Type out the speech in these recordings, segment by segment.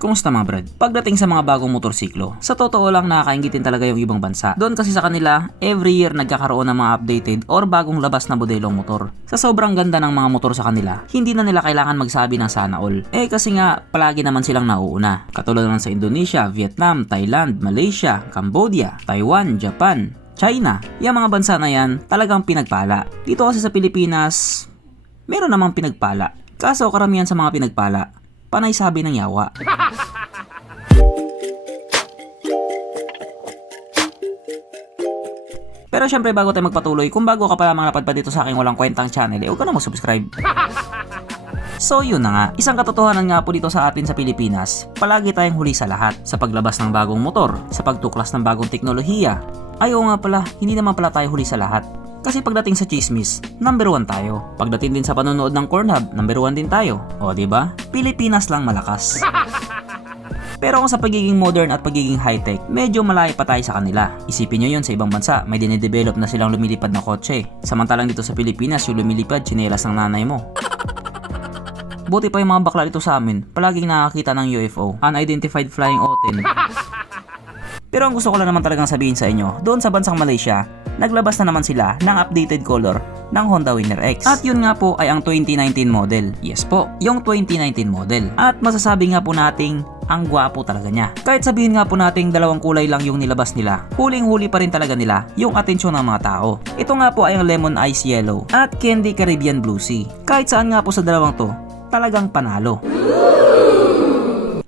Kumusta mga brad? Pagdating sa mga bagong motorsiklo, sa totoo lang nakakaingitin talaga yung ibang bansa. Doon kasi sa kanila, every year nagkakaroon ng mga updated or bagong labas na modelong motor. Sa sobrang ganda ng mga motor sa kanila, hindi na nila kailangan magsabi ng sana all. Kasi nga, palagi naman silang nauuna. Katulad naman sa Indonesia, Vietnam, Thailand, Malaysia, Cambodia, Taiwan, Japan, China. Yung mga bansa na yan, talagang pinagpala. Dito kasi sa Pilipinas, meron namang pinagpala. Kaso karamihan sa mga pinagpala, panay sabi ng yawa. Pero syempre bago tayo magpatuloy, kung bago ka pa lamang napadpad dito sa aking walang kwentang channel, huwag ka na mag-subscribe. So yun na nga, isang katotohanan nga po dito sa atin sa Pilipinas, palagi tayong huli sa lahat. Sa paglabas ng bagong motor, sa pagtuklas ng bagong teknolohiya. Ay oo nga pala, hindi naman pala tayo huli sa lahat. Kasi pagdating sa chismis, number 1 tayo. Pagdating din sa panonood ng Pornhub, number 1 din tayo. O diba? Pilipinas lang malakas. Pero kung sa pagiging modern at pagiging high-tech, medyo malayo pa tayo sa kanila. Isipin nyo yun, sa ibang bansa, may dinedevelop na silang lumilipad na kotse. Samantalang dito sa Pilipinas, yung lumilipad, tsinelas ng nanay mo. Buti pa yung mga bakla dito sa amin, palaging nakakita ng UFO, Unidentified Flying Oten. Pero ang gusto ko lang naman talagang sabihin sa inyo, doon sa bansang Malaysia, naglabas na naman sila ng updated color ng Honda Winner X. At yun nga po ay ang 2019 model. Yes po, yung 2019 model. At masasabi nga po nating ang gwapo talaga niya. Kahit sabihin nga po nating dalawang kulay lang yung nilabas nila, huling-huli pa rin talaga nila yung atensyon ng mga tao. Ito nga po ay ang Lemon Ice Yellow at Candy Caribbean Blue Sea. Kahit saan nga po sa dalawang to, talagang panalo.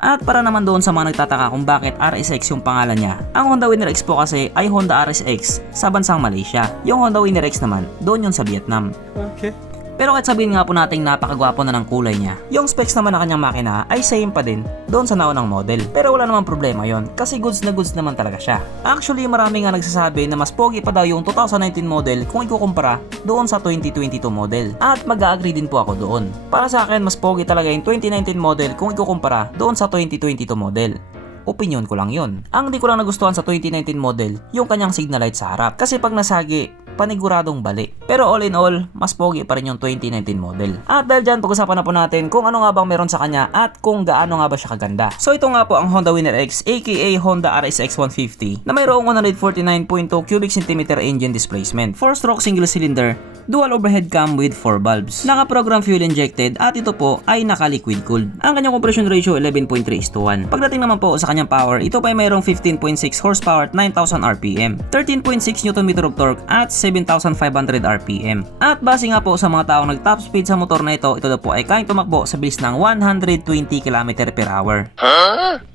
At para naman doon sa mga nagtataka kung bakit RSX yung pangalan niya, ang Honda Winner X po kasi ay Honda RSX sa bansang Malaysia. Yung Honda Winner X naman, doon yun sa Vietnam. Okay. Pero kahit sabihin nga po nating napakagwapo na ng kulay niya, yung specs naman ng kanyang makina ay same pa din doon sa naunang model. Pero wala namang problema yon kasi goods na goods naman talaga siya. Actually, marami nga nagsasabi na mas pogi pa daw yung 2019 model kung ikukumpara doon sa 2022 model. At mag-agree din po ako doon. Para sa akin, mas pogi talaga yung 2019 model kung ikukumpara doon sa 2022 model. Opinion ko lang yon. Ang di ko lang nagustuhan sa 2019 model, yung kanyang signal light sa harap. Kasi pag nasagi, paniguradong bali. Pero all in all, mas pogi pa rin yung 2019 model. At dahil dyan, pag-usapan na po natin kung ano nga bang meron sa kanya at kung gaano nga ba siya kaganda. So ito nga po ang Honda Winner X aka Honda RSX 150 na mayroong 149.2 cubic centimeter engine displacement, 4-stroke single cylinder, dual overhead cam with 4 valves, naka-program fuel injected at ito po ay naka-liquid cooled. Ang kanyang compression ratio 11.3:1. Pagdating naman po sa kanyang power, ito pa ay mayroong 15.6 horsepower at 9,000 RPM, 13.6 Nm of torque at 7,500 RPM. At base nga po sa mga taong nag-top speed sa motor na ito daw po ay kayang tumakbo sa bilis ng 120 km/h.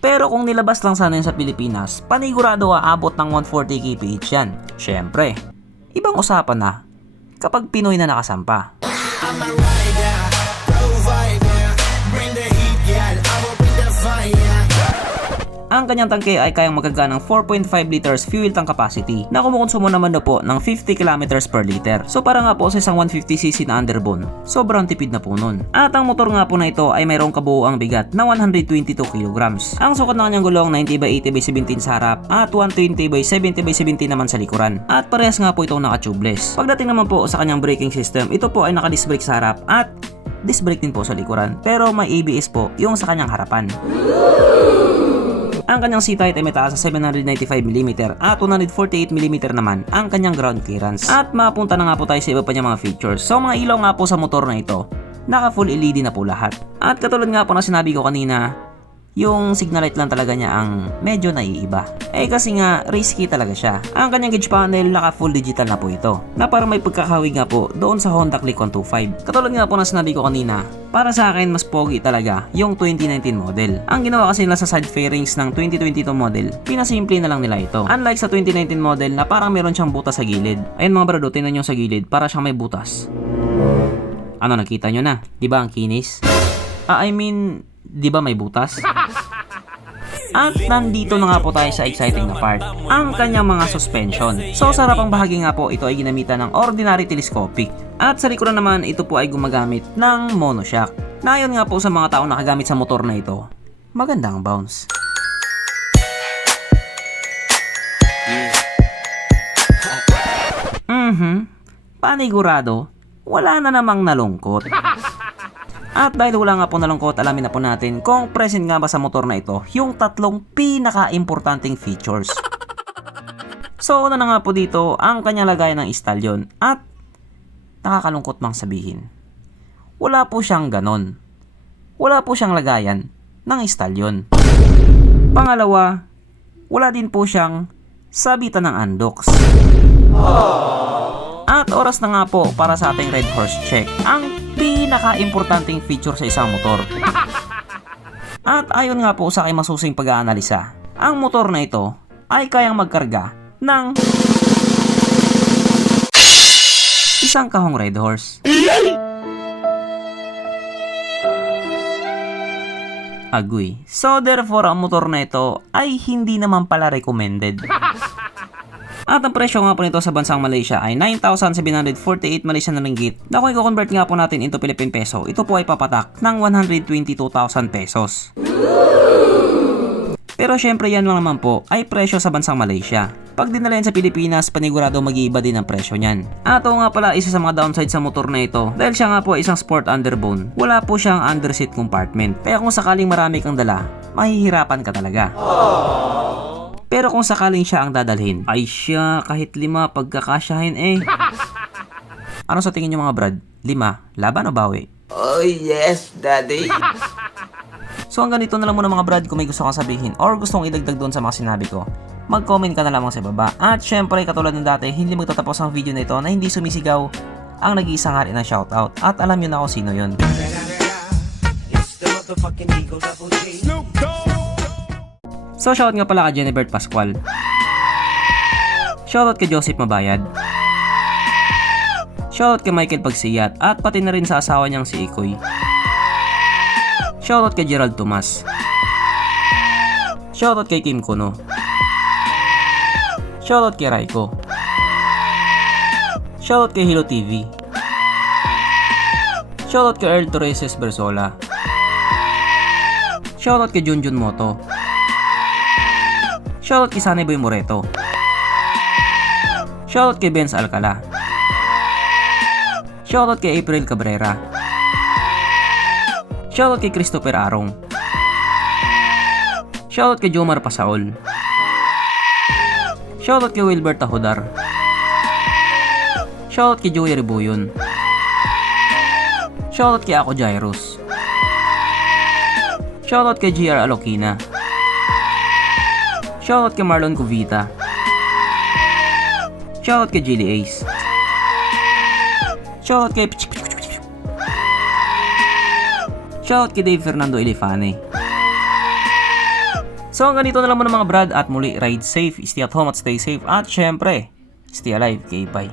Pero kung nilabas lang sana yun sa Pilipinas, panigurado aabot ng 140 kph yan. Syempre, ibang usapan na kapag Pinoy na nakasampa. Ang kanyang tangke ay kayang magkaga ng 4.5 liters fuel tank capacity na kumukonsumo naman na po ng 50 kilometers per liter. So para nga po sa isang 150cc na underbone, sobrang tipid na po nun. At ang motor nga po na ito ay mayroong kabuuang bigat na 122 kilograms. Ang sukat ng kanyang gulong 90/80/17 sa harap at 120/70/70 naman sa likuran. At parehas nga po itong naka-tubeless. Pagdating naman po sa kanyang braking system, ito po ay naka-disc brake sa harap at disc brake din po sa likuran. Pero may ABS po yung sa kanyang harapan. Ang kanyang seat height ay may taas sa 795mm at 148mm naman ang kanyang ground clearance. At mapunta na nga po tayo sa iba pa niyang mga features. So mga ilaw nga po sa motor na ito, naka full LED na po lahat. At katulad nga po na sinabi ko kanina, yung signal light lang talaga niya ang medyo naiiba. Kasi nga risky talaga siya. Ang kanyang gauge panel naka full digital na po ito, na parang may pagkakahawig nga po doon sa Honda Click 125. Katulad nga po na sinabi ko kanina, para sa akin mas pogi talaga yung 2019 model. Ang ginawa kasi nila sa side fairings ng 2022 model, pinasimple na lang nila ito. Unlike sa 2019 model na parang meron siyang butas sa gilid. Ayun mga brado, tingnan nyo sa gilid, para siyang may butas. Ano, nakita nyo na? Diba ang kinis? Di ba may butas? At nandito na nga po tayo sa exciting na part, ang kanyang mga suspension. So sa harapang bahagi nga po, ito ay ginamitan ng ordinary telescopic. At sa likuran naman, ito po ay gumagamit ng monoshock. Na ayon nga po sa mga taong nakagamit sa motor na ito, maganda ang bounce. Panigurado, wala na namang nalungkot. At dahil wala nga po nalungkot, alamin na po natin kung present nga ba sa motor na ito yung tatlong pinaka-importanting features. So una na nga po dito ang kanyang lagayan ng stallion at nakakalungkot mang sabihin, wala po siyang ganon. Wala po siyang lagayan ng stallion. Pangalawa, wala din po siyang sabitan ng andox. At oras na nga po para sa ating Red Horse Check, ang pinaka-importanting feature sa isang motor. At ayon nga po sa aking masusing pag-aanalisa, ang motor na ito ay kayang magkarga ng isang kahong Red Horse. Agoy. So therefore, ang motor na ito ay hindi naman pala recommended. At ang presyo nga po nito sa bansang Malaysia ay 9,748 Malaysian ringgit na kung i-convert nga po natin into Philippine peso, ito po ay papatak ng 122,000 pesos. Pero syempre yan lang naman po ay presyo sa bansang Malaysia. Pag dinala yan sa Pilipinas, panigurado mag-iiba din ang presyo niyan. At ito nga pala isa sa mga downside sa motor na ito, dahil siya nga po ay isang sport underbone, wala po siyang underseat compartment. Kaya kung sakaling marami kang dala, mahihirapan ka talaga. Pero kung sakaling siya ang dadalhin, ay siya kahit 5 pagkakasyahin eh. Ano sa tingin niyo mga brad? 5, laban o bawi? Oh yes, daddy. So hanggang dito na lang muna mga brad, kung may gusto kang sabihin or gusto kong idagdag doon sa mga sinabi ko, mag-comment ka na lamang sa baba. At syempre katulad ng dati, hindi magtatapos ang video na ito na hindi sumisigaw ang nag-iisang hari ng shoutout. At alam nyo na kung sino yun. So shoutout nga pala kay Jennifer Pascual. Shoutout kay Joseph Mabayad. Shoutout kay Michael Pagsiyat at pati na rin sa asawa niyang si Ikoy. Shoutout kay Gerald Tomas. Shoutout kay Kim Kuno. Shoutout kay Raiko. Shoutout kay Hilo TV. Shoutout kay Earl Torreses Bersola. Shoutout kay Junjun Moto. Shoutout kay Sunny Boy Moreto. Shoutout kay Benz Alcala. Shoutout kay April Cabrera. Shoutout kay Christopher Arong. Shoutout kay Jomar Pasaol. Shoutout kay Wilbert Tahudar. Shoutout kay Joey Ribuyon. Shoutout kay Ako Jairus. Shoutout kay GR Alokina. Shoutout kay Marlon Cuvita. Shoutout kay Jilly Ace. Shoutout kay Shoutout kay Dave Fernando Elefane. So hanggang dito na lang muna mga brad, at muli ride safe, stay at home at stay safe, at syempre stay alive, okay, bye.